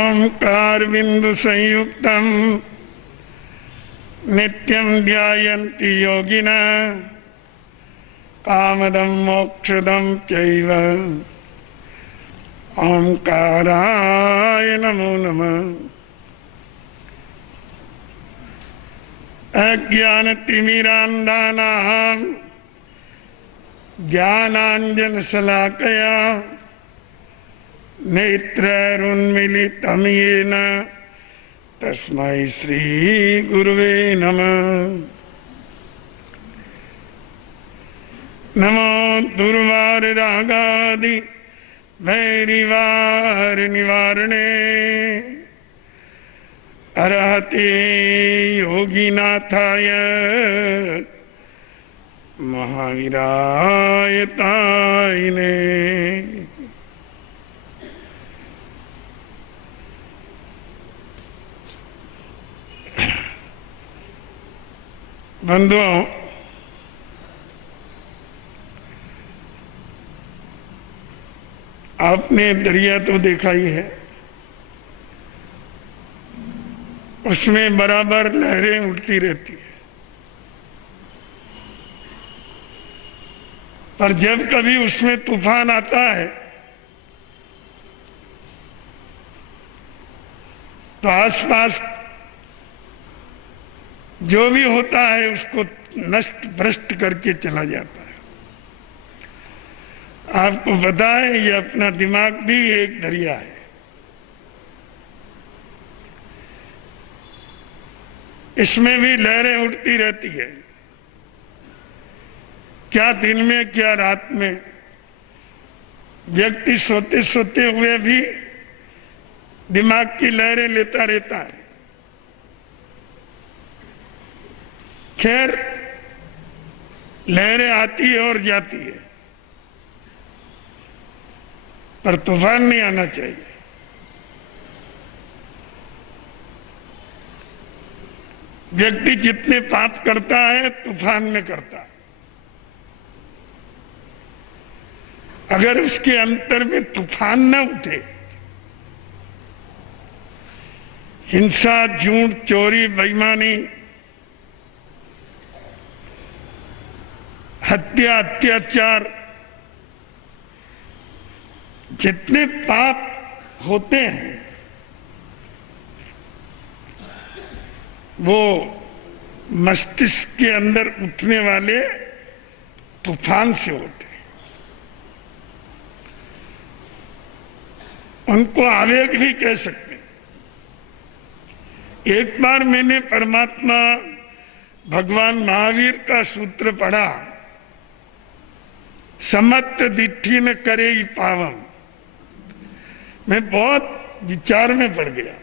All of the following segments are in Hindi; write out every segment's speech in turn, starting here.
ओंकार बिंदु संयुक्तम नित्यं ध्यायन्ति योगिनः कामदं मोक्षदं चैव ओंकाराय नमो नमः। अज्ञानतिमिरान्धानां ज्ञानाञ्जनशलाकया नेत्रैरुन्मीलितं येन तस्मै श्री गुरुवे नमः। नमो दुर्वाररागादि वैरिवार निवारणे अरहते योगिनाथाय महावीराय ताइने। बंधुओं, आपने दरिया तो देखा ही है, उसमें बराबर लहरें उठती रहती है। पर जब कभी उसमें तूफान आता है तो आसपास जो भी होता है उसको नष्ट भ्रष्ट करके चला जाता है। आपको पता है ये अपना दिमाग भी एक दरिया है। इसमें भी लहरें उठती रहती है, क्या दिन में क्या रात में। व्यक्ति सोते सोते हुए भी दिमाग की लहरें लेता रहता है। खैर, लहरें आती है और जाती है, पर तूफान नहीं आना चाहिए। व्यक्ति जितने पाप करता है तूफान में करता है। अगर उसके अंतर में तूफान न उठे, हिंसा, झूठ, चोरी, बेईमानी, हत्या, अत्याचार, जितने पाप होते हैं वो मस्तिष्क के अंदर उठने वाले तूफान से होते हैं। उनको आवेग भी कह सकते हैं। एक बार मैंने परमात्मा भगवान महावीर का सूत्र पढ़ा, समत्त दिट्ठी न करे ही पावम। मैं बहुत विचार में पड़ गया।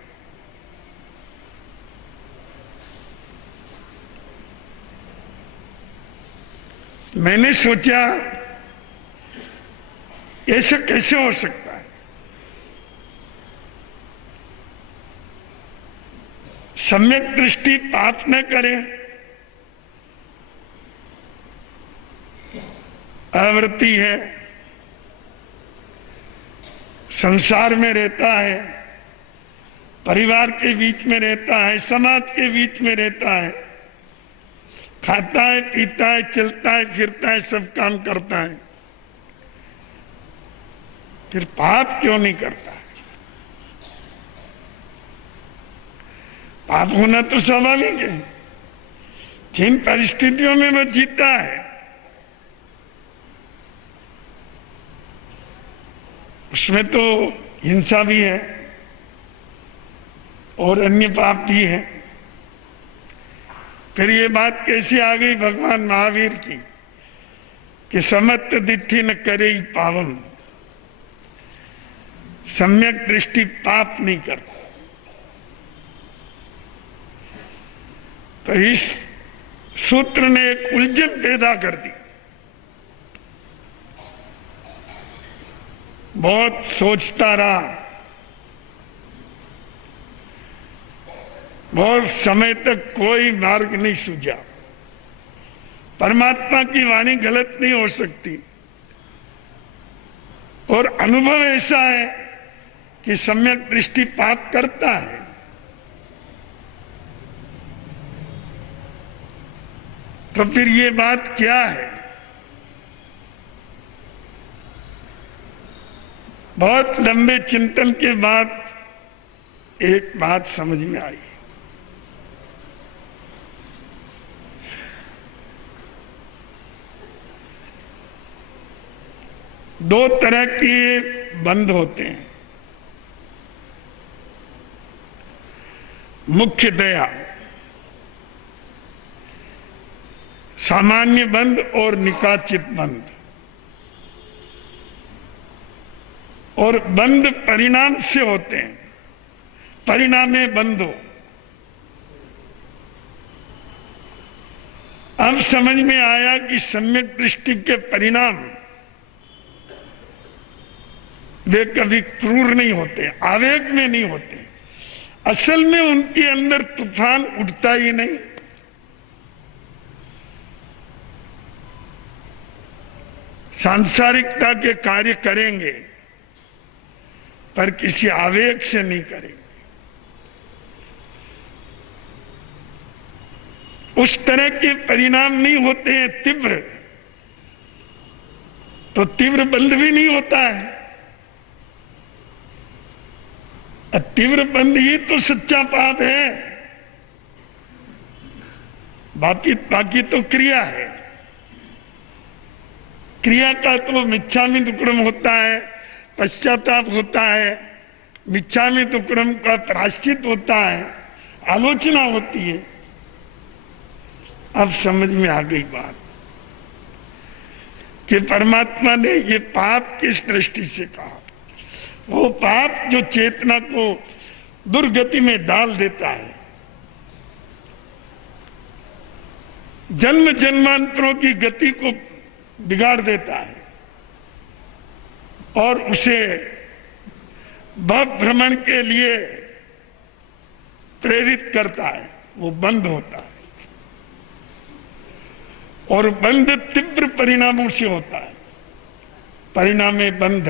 मैंने सोचा ऐसा कैसे हो सकता है। सम्यक दृष्टि पाप न करे, आवृत्ति है, संसार में रहता है, परिवार के बीच में रहता है, समाज के बीच में रहता है, खाता है, पीता है, चलता है, फिरता है, सब काम करता है, फिर पाप क्यों नहीं करता है? पाप होना तो स्वाभाविक है। जिन परिस्थितियों में वो जीता है उसमें तो हिंसा भी है और अन्य पाप भी है। फिर ये बात कैसे आ गई भगवान महावीर की कि समत्त दिट्ठी न करे ही पावम। सम्यक दृष्टि पाप नहीं करता। तो इस सूत्र ने एक उलझन पैदा कर दी। बहुत सोचता रहा, बहुत समय तक कोई मार्ग नहीं सूझा। परमात्मा की वाणी गलत नहीं हो सकती। और अनुभव ऐसा है कि सम्यक दृष्टि पाप करता है। तो फिर ये बात क्या है? बहुत लंबे चिंतन के बाद एक बात समझ में आई। दो तरह के बंध होते हैं, मुख्यतया सामान्य बंध और निकाचित बंध। और बंध परिणाम से होते हैं, परिणामे बंधो। अब समझ में आया कि सम्यक दृष्टि के परिणाम वे कभी क्रूर नहीं होते, आवेग में नहीं होते। असल में उनके अंदर तूफान उठता ही नहीं। सांसारिकता के कार्य करेंगे पर किसी आवेग से नहीं करेंगे। उस तरह के परिणाम नहीं होते हैं तीव्र, तो तीव्र बंध भी नहीं होता है। तीव्र बंध ही तो सच्चा पाप है, बाकी तो क्रिया है। क्रिया का तो मिच्छामि दुक्कडम होता है, पश्चाताप होता है, मिच्छामि दुक्कडम का प्रायश्चित होता है, आलोचना होती है। अब समझ में आ गई बात कि परमात्मा ने ये पाप किस दृष्टि से कहा। वो पाप जो चेतना को दुर्गति में डाल देता है, जन्म जन्मांतरों की गति को बिगाड़ देता है और उसे भ्रमण के लिए प्रेरित करता है, वो बंध होता है। और बंध तीव्र परिणामों से होता है। परिणामे बंध,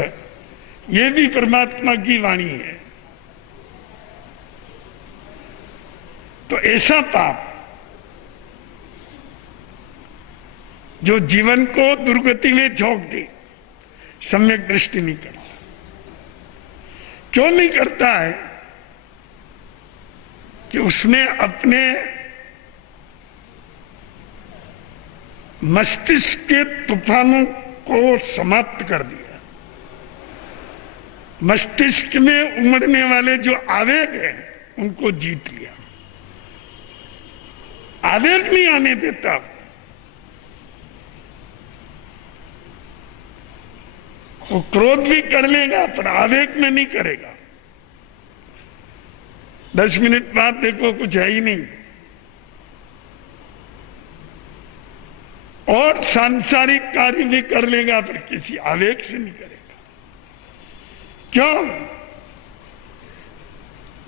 ये भी परमात्मा की वाणी है। तो ऐसा पाप जो जीवन को दुर्गति में झोंक दे, सम्यक दृष्टि नहीं करता। क्यों नहीं करता है? कि उसने अपने मस्तिष्क के तूफानों को समाप्त कर दिया। मस्तिष्क में उमड़ने वाले जो आवेग हैं उनको जीत लिया। आवेग नहीं आने देता। वो क्रोध भी कर लेगा पर आवेग में नहीं करेगा। 10 मिनट बाद देखो कुछ है ही नहीं। और सांसारिक कार्य भी कर लेगा पर किसी आवेग से नहीं करेगा। क्यों?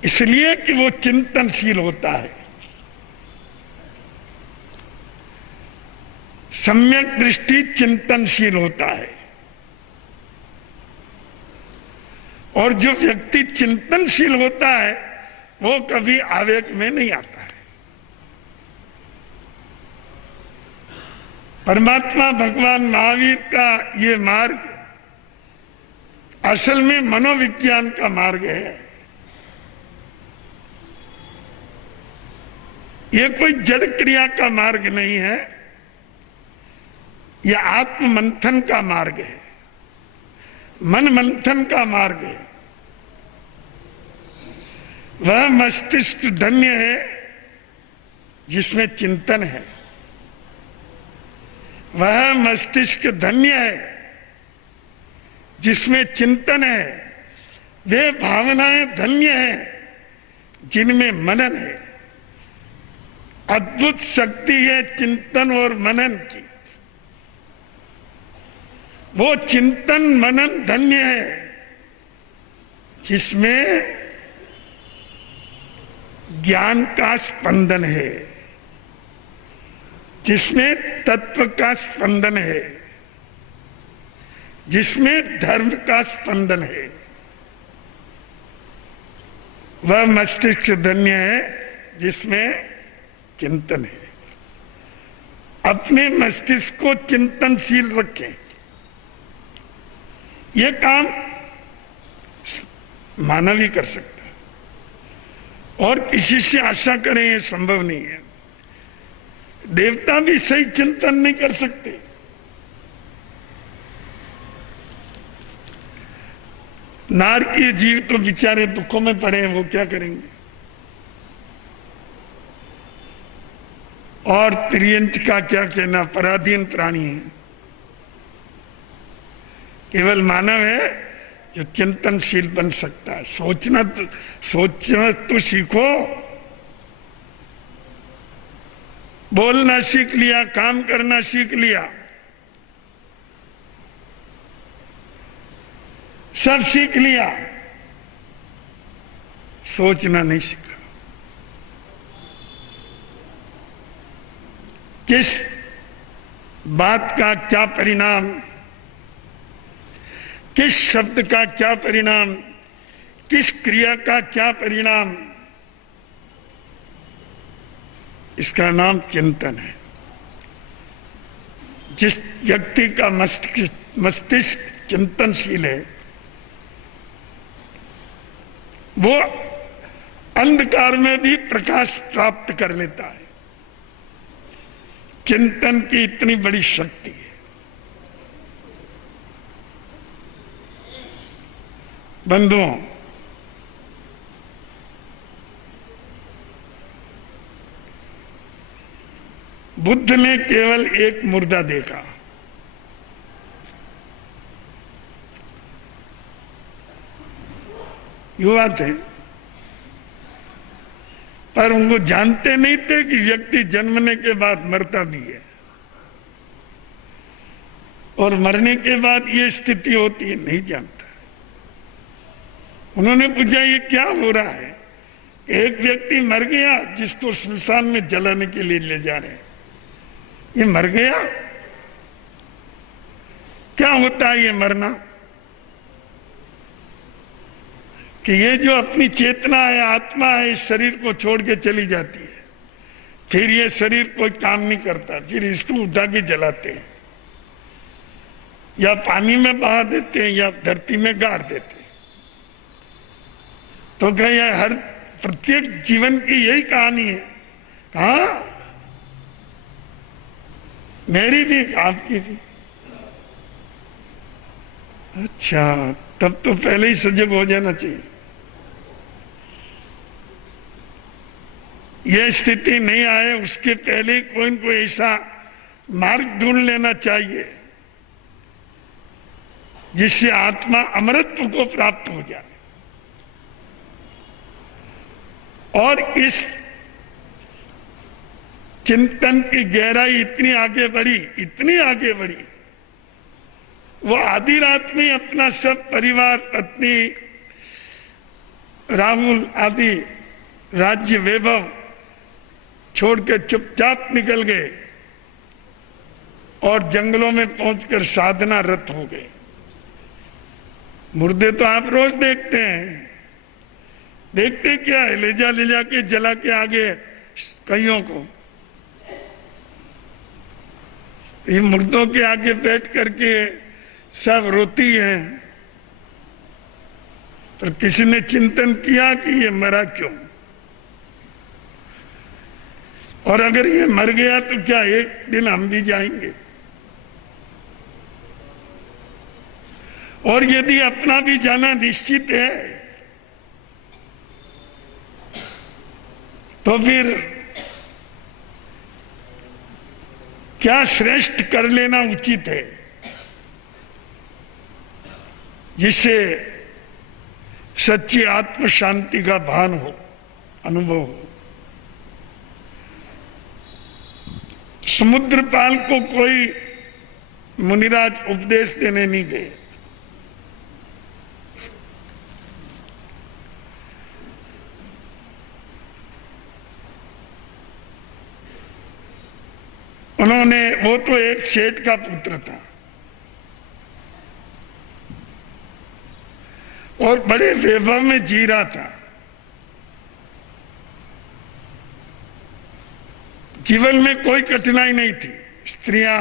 इसलिए कि वो चिंतनशील होता है। सम्यक दृष्टि चिंतनशील होता है। और जो व्यक्ति चिंतनशील होता है वो कभी आवेग में नहीं आता है। परमात्मा भगवान महावीर का ये मार्ग असल में मनोविज्ञान का मार्ग है। ये कोई जड़ क्रिया का मार्ग नहीं है, यह आत्म मंथन का मार्ग है, मन मंथन का मार्ग है। वह मस्तिष्क धन्य है जिसमें चिंतन है। वह मस्तिष्क धन्य है जिसमें चिंतन है। वे भावनाएं धन्य हैं जिनमें मनन है। अद्भुत शक्ति है चिंतन और मनन की। वो चिंतन मनन धन्य है जिसमें ज्ञान का स्पंदन है, जिसमें तत्व का स्पंदन है, जिसमें धर्म का स्पंदन है। वह मस्तिष्क धन्य है जिसमें चिंतन है। अपने मस्तिष्क को चिंतनशील रखें। यह काम मानव ही कर सकता है और किसी से आशा करें यह संभव नहीं है। देवता भी सही चिंतन नहीं कर सकते। नारकीय जीव तो बेचारे दुखों में पड़े हैं, वो क्या करेंगे। और त्रियंच का क्या कहना, पराधीन प्राणी है। केवल मानव है जो चिंतनशील बन सकता है। सोचना तो सीखो। बोलना सीख लिया, काम करना सीख लिया, सब सीख लिया, सोचना नहीं सीखा। किस बात का क्या परिणाम, किस शब्द का क्या परिणाम, किस क्रिया का क्या परिणाम, इसका नाम चिंतन है। जिस व्यक्ति का मस्तिष्क चिंतनशील है वो अंधकार में भी प्रकाश प्राप्त कर लेता है। चिंतन की इतनी बड़ी शक्ति है। बंधुओं, बुद्ध ने केवल एक मुर्दा देखा। युवा थे, पर उनको जानते नहीं थे कि व्यक्ति जन्मने के बाद मरता भी है और मरने के बाद ये स्थिति होती है, नहीं जानता। उन्होंने पूछा ये क्या हो रहा है। एक व्यक्ति मर गया जिसको श्मशान में जलाने के लिए ले जा रहे हैं, ये मर गया। क्या होता है ये मरना, कि ये जो अपनी चेतना है, आत्मा है, इस शरीर को छोड़ के चली जाती है। फिर ये शरीर कोई काम नहीं करता, फिर इसको उठा के जलाते हैं, या पानी में बहा देते हैं, या धरती में गाड़ देते हैं। तो क्या हर प्रत्येक जीवन की यही कहानी है? हाँ, मेरी भी, आपकी भी। अच्छा, तब तो पहले ही सजग हो जाना चाहिए। यह स्थिति नहीं आए उसके पहले कोई न कोई ऐसा मार्ग ढूंढ लेना चाहिए जिससे आत्मा अमरत्व को प्राप्त हो जाए। और इस चिंतन की गहराई इतनी आगे बढ़ी, इतनी आगे बढ़ी, वो आधी रात में अपना सब परिवार, पत्नी, राहुल आदि राज्य वैभव छोड़ के चुपचाप निकल गए और जंगलों में पहुंचकर साधना रत हो गए। मुर्दे तो आप रोज देखते हैं, देखते क्या है, ले जा के जला के आगे कईयों को। ये मुर्दों के आगे बैठ करके सब रोती हैं, पर किसी ने चिंतन किया कि ये मरा क्यों, और अगर ये मर गया तो क्या एक दिन हम भी जाएंगे। और यदि अपना भी जाना निश्चित है तो फिर क्या श्रेष्ठ कर लेना उचित है जिससे सच्ची आत्म शांति का भान हो, अनुभव हो। समुद्रपाल को कोई मुनिराज उपदेश देने नहीं गए। उन्होंने, वो तो एक सेठ का पुत्र था और बड़े वैभव में जी रहा था। जीवन में कोई कठिनाई नहीं थी, स्त्रियां,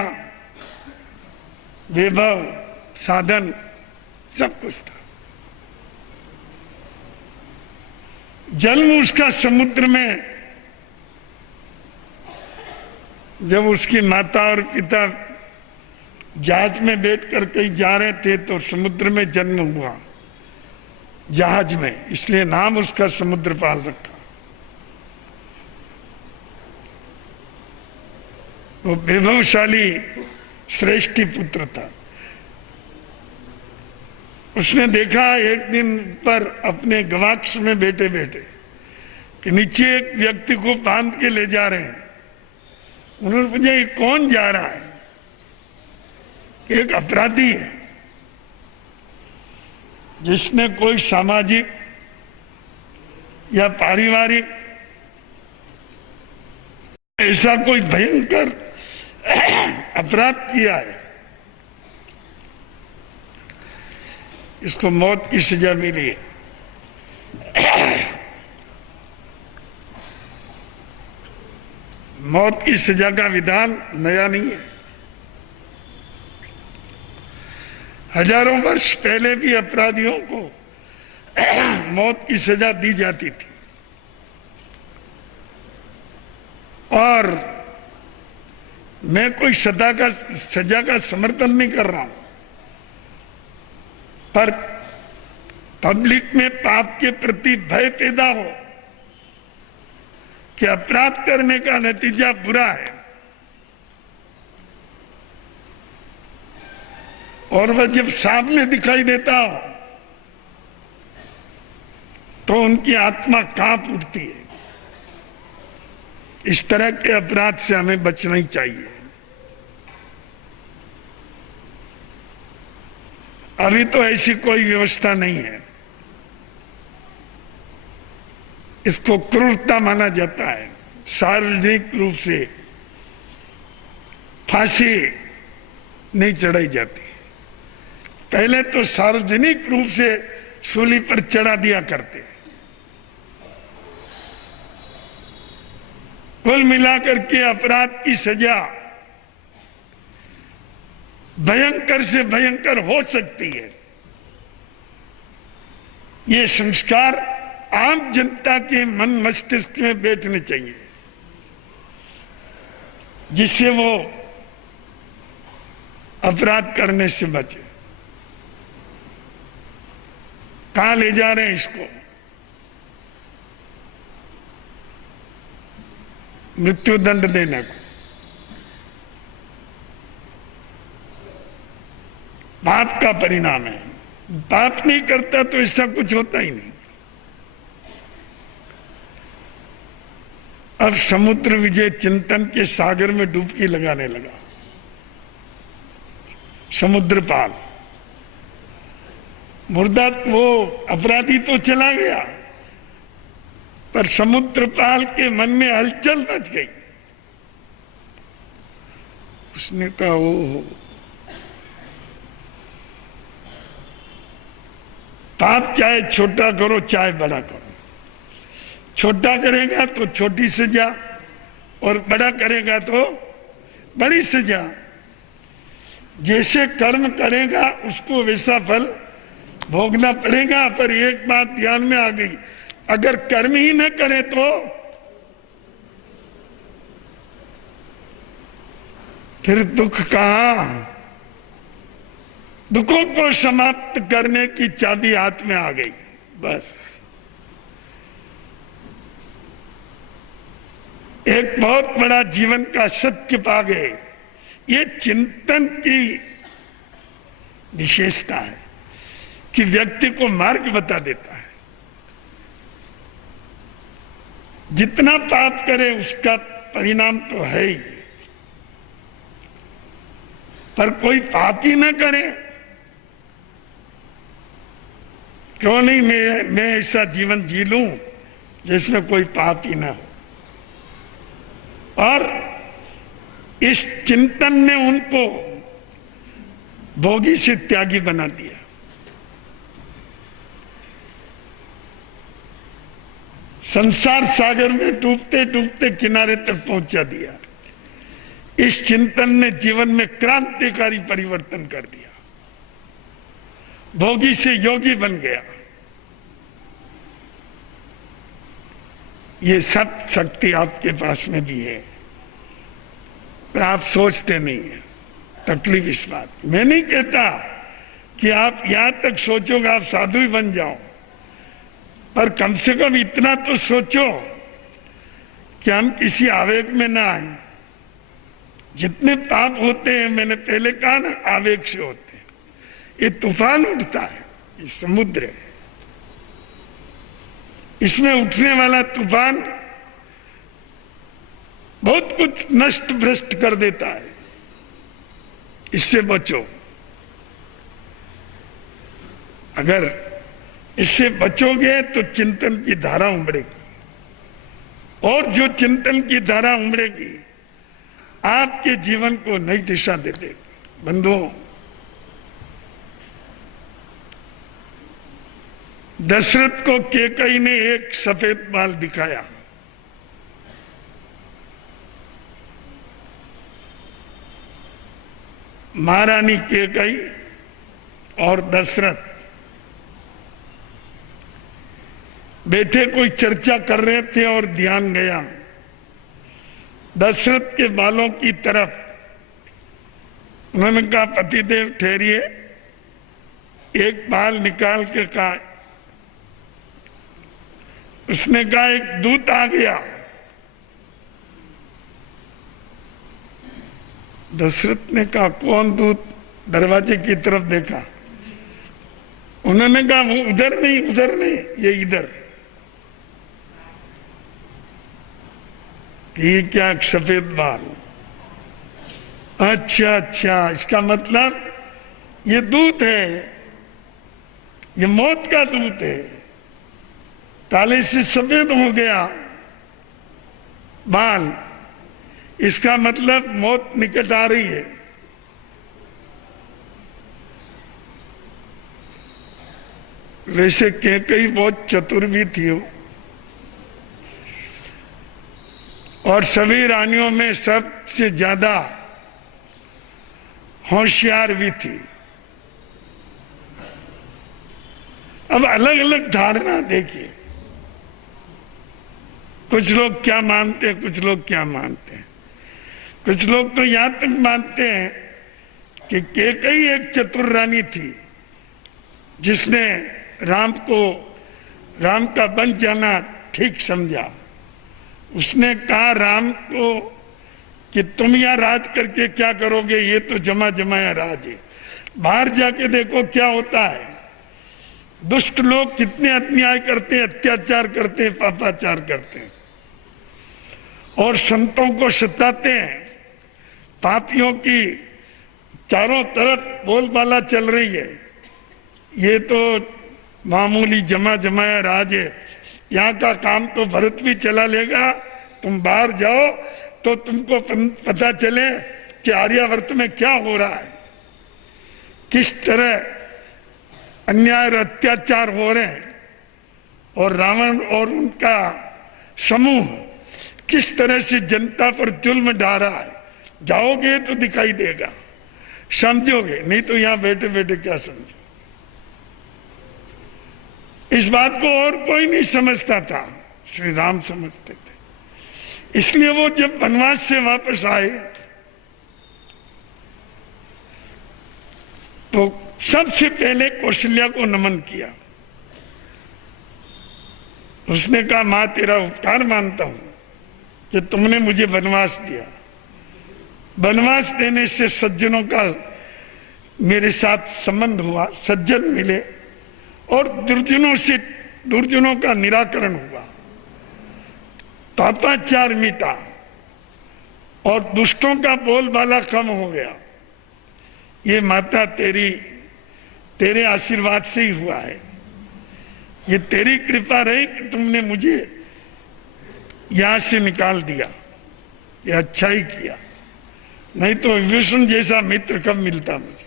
वैभव, साधन, सब कुछ था। जन्म उसका समुद्र में, जब उसकी माता और पिता जहाज में बैठकर कहीं जा रहे थे तो समुद्र में जन्म हुआ, जहाज में, इसलिए नाम उसका समुद्रपाल रखा। वो वैभवशाली श्रेष्ठी पुत्र था। उसने देखा एक दिन पर अपने गवाक्ष में बैठे बैठे कि नीचे एक व्यक्ति को बांध के ले जा रहे हैं। उन्होंने पूछा ये कौन जा रहा है? एक अपराधी है जिसने कोई सामाजिक या पारिवारिक ऐसा कोई भयंकर अपराध किया है, इसको मौत की सजा मिली है। मौत की सजा का विधान नया नहीं है। हजारों वर्ष पहले भी अपराधियों को मौत की सजा दी जाती थी। और मैं कोई सजा का समर्थन नहीं कर रहा हूं, पर पब्लिक में पाप के प्रति भय पैदा हो कि अपराध करने का नतीजा बुरा है, और वह जब सामने दिखाई देता हो तो उनकी आत्मा कांप उठती है। इस तरह के अपराध से हमें बचना ही चाहिए। अभी तो ऐसी कोई व्यवस्था नहीं है। इसको क्रूरता माना जाता है। सार्वजनिक रूप से फांसी नहीं चढ़ाई जाती। पहले तो सार्वजनिक रूप से सूली पर चढ़ा दिया करते। कुल मिलाकर के अपराध की सजा भयंकर से भयंकर हो सकती है। ये संस्कार आम जनता के मन मस्तिष्क में बैठने चाहिए, जिससे वो अपराध करने से बचे। कहां ले जा रहे हैं इसको? मृत्यु दंड देने को। पाप का परिणाम है। पाप नहीं करता तो ऐसा कुछ होता ही नहीं। अब समुद्र विजय चिंतन के सागर में डुबकी लगाने लगा। समुद्रपाल मुर्दा, वो अपराधी तो चला गया, पर समुद्रपाल के मन में हलचल मच गई। उसने कहा ओ, पाप चाहे छोटा करो चाहे बड़ा करो, छोटा करेगा तो छोटी सजा और बड़ा करेगा तो बड़ी सजा। जैसे कर्म करेगा उसको वैसा फल भोगना पड़ेगा। पर एक बात ध्यान में आ गई, अगर कर्म ही न करे तो फिर दुख कहां? दुखों को समाप्त करने की चाबी हाथ में आ गई। बस एक बहुत बड़ा जीवन का सत्य पा गए। ये चिंतन की विशेषता है कि व्यक्ति को मार्ग बता देता है। जितना पाप करे उसका परिणाम तो है ही, पर कोई पाप ही ना करे। क्यों नहीं मैं ऐसा जीवन जी लूं जिसमें कोई पाप ही ना हो। और इस चिंतन ने उनको भोगी से त्यागी बना दिया। संसार सागर में डूबते डूबते किनारे तक पहुंचा दिया। इस चिंतन ने जीवन में क्रांतिकारी परिवर्तन कर दिया। भोगी से योगी बन गया। ये सब शक्ति आपके पास में भी है, पर आप सोचते नहीं है। तकलीफ इस बात, मैं नहीं कहता कि आप यहां तक सोचोगे आप साधु ही बन जाओ, पर कम से कम इतना तो सोचो कि हम किसी आवेग में ना आए। जितने पाप होते हैं, मैंने पहले कहा ना, आवेग से होते हैं। ये तूफान उठता है, ये समुद्र है, इसमें उठने वाला तूफान बहुत कुछ नष्ट भ्रष्ट कर देता है। इससे बचो। अगर इससे बचोगे तो चिंतन की धारा उमड़ेगी, और जो चिंतन की धारा उमड़ेगी आपके जीवन को नई दिशा दे देगी। बंधुओं, दशरथ को कैकेयी ने एक सफेद बाल दिखाया। महारानी कैकेयी और दशरथ बैठे कोई चर्चा कर रहे थे और ध्यान गया दशरथ के बालों की तरफ। उन्होंने कहा, पतिदेव ठहरिए। एक बाल निकाल के कहा, उसने कहा, एक दूत आ गया। दशरथ ने कहा, कौन दूत? दरवाजे की तरफ देखा। उन्होंने कहा, वो उधर नहीं, उधर नहीं, ये इधर। ये क्या सफेद बाल? अच्छा अच्छा, इसका मतलब ये दूत है, ये मौत का दूत है। काले से सफेद हो गया बाल, इसका मतलब मौत निकट आ रही है। वैसे कैकेयी बहुत चतुर भी थी वो, और सभी रानियों में सबसे ज्यादा होशियार भी थी। अब अलग अलग धारणा देखिए, कुछ लोग क्या मानते हैं, कुछ लोग क्या मानते हैं। कुछ लोग तो यहां तक मानते हैं कि कैकेयी एक चतुर रानी थी जिसने राम का बन जाना ठीक समझा। उसने कहा राम को कि तुम यहाँ राज करके क्या करोगे, ये तो जमा जमाया राज है, बाहर जाके देखो क्या होता है। दुष्ट लोग कितने अन्याय करते हैं, अत्याचार करते हैं, पापाचार करते हैं, और संतों को सताते हैं। पापियों की चारों तरफ बोलबाला चल रही है। ये तो मामूली जमा जमाया राज है, यहाँ का काम तो भरत भी चला लेगा। तुम बाहर जाओ तो तुमको पता चले कि आर्यावर्त में क्या हो रहा है, किस तरह अन्याय और अत्याचार हो रहे हैं, और रावण और उनका समूह किस तरह से जनता पर जुल्म ढा रहा है। जाओगे तो दिखाई देगा, समझोगे, नहीं तो यहां बैठे बैठे क्या समझो। इस बात को और कोई नहीं समझता था, श्री राम समझते थे। इसलिए वो जब वनवास से वापस आए तो सबसे पहले कौशल्या को नमन किया। उसने कहा, मां तेरा उपकार मानता हूं कि तुमने मुझे वनवास दिया। वनवास देने से सज्जनों का मेरे साथ संबंध हुआ, सज्जन मिले, और दुर्जनों का निराकरण हुआ, पापाचार मिटा, और दुष्टों का बोलबाला कम हो गया। ये माता तेरे आशीर्वाद से ही हुआ है। ये तेरी कृपा रही कि तुमने मुझे यहां से निकाल दिया। ये अच्छा ही किया, नहीं तो विभीषण जैसा मित्र कब मिलता मुझे।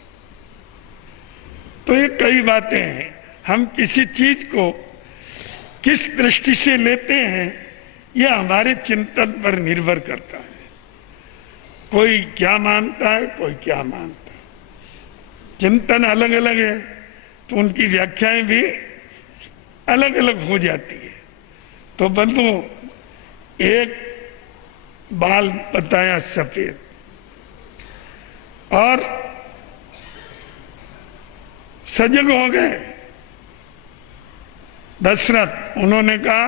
तो ये कई बातें हैं। हम किसी चीज को किस दृष्टि से लेते हैं यह हमारे चिंतन पर निर्भर करता है। कोई क्या मानता है, कोई क्या मानता है, चिंतन अलग अलग है तो उनकी व्याख्याएं भी अलग अलग हो जाती है। तो बंधुओं, एक बाल बताया सफेद और सजग हो गए दशरथ। उन्होंने कहा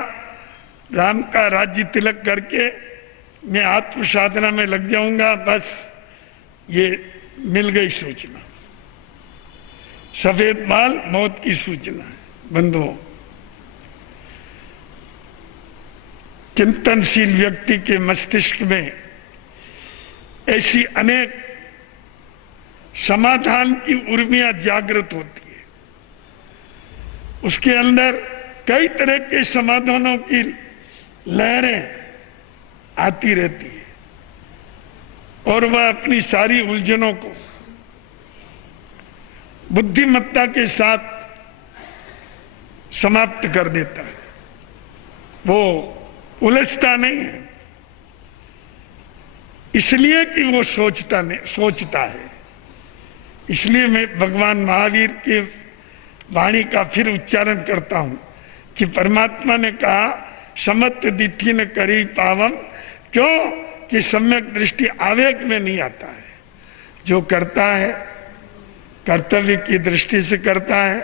राम का राज्य तिलक करके मैं आत्म साधना में लग जाऊंगा, बस ये मिल गई सूचना। सफेद बाल मौत की सूचना है। बंधुओं, चिंतनशील व्यक्ति के मस्तिष्क में ऐसी अनेक समाधान की उर्मियां जागृत होती है। उसके अंदर कई तरह के समाधानों की लहरें आती रहती है और वह अपनी सारी उलझनों को बुद्धिमत्ता के साथ समाप्त कर देता है। वो उलझता नहीं है इसलिए कि वो सोचता है। इसलिए मैं भगवान महावीर के वाणी का फिर उच्चारण करता हूं कि परमात्मा ने कहा समत्व दिट्ठी न करी पावम, क्यों कि सम्यक दृष्टि आवेग में नहीं आता है। जो करता है कर्तव्य की दृष्टि से करता है,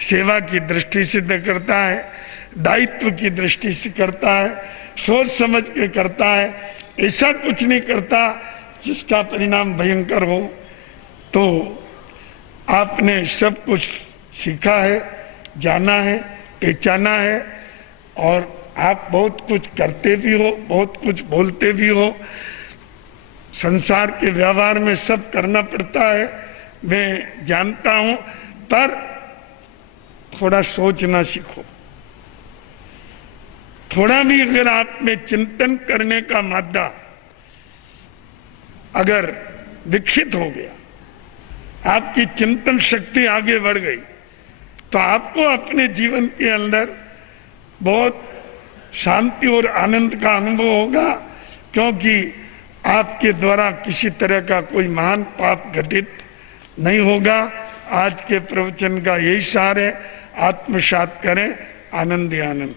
सेवा की दृष्टि से करता है, दायित्व की दृष्टि से करता है, सोच समझ के करता है, ऐसा कुछ नहीं करता जिसका परिणाम भयंकर हो। तो आपने सब कुछ सीखा है, जाना है, पहचाना है और आप बहुत कुछ करते भी हो, बहुत कुछ बोलते भी हो। संसार के व्यवहार में सब करना पड़ता है, मैं जानता हूं, पर थोड़ा सोचना सीखो। थोड़ा भी अगर आप में चिंतन करने का मादा अगर विकसित हो गया, आपकी चिंतन शक्ति आगे बढ़ गई, तो आपको अपने जीवन के अंदर बहुत शांति और आनंद का अनुभव होगा, क्योंकि आपके द्वारा किसी तरह का कोई महान पाप घटित नहीं होगा। आज के प्रवचन का यही सार है, आत्मसात करें, आनंद ही आनंद।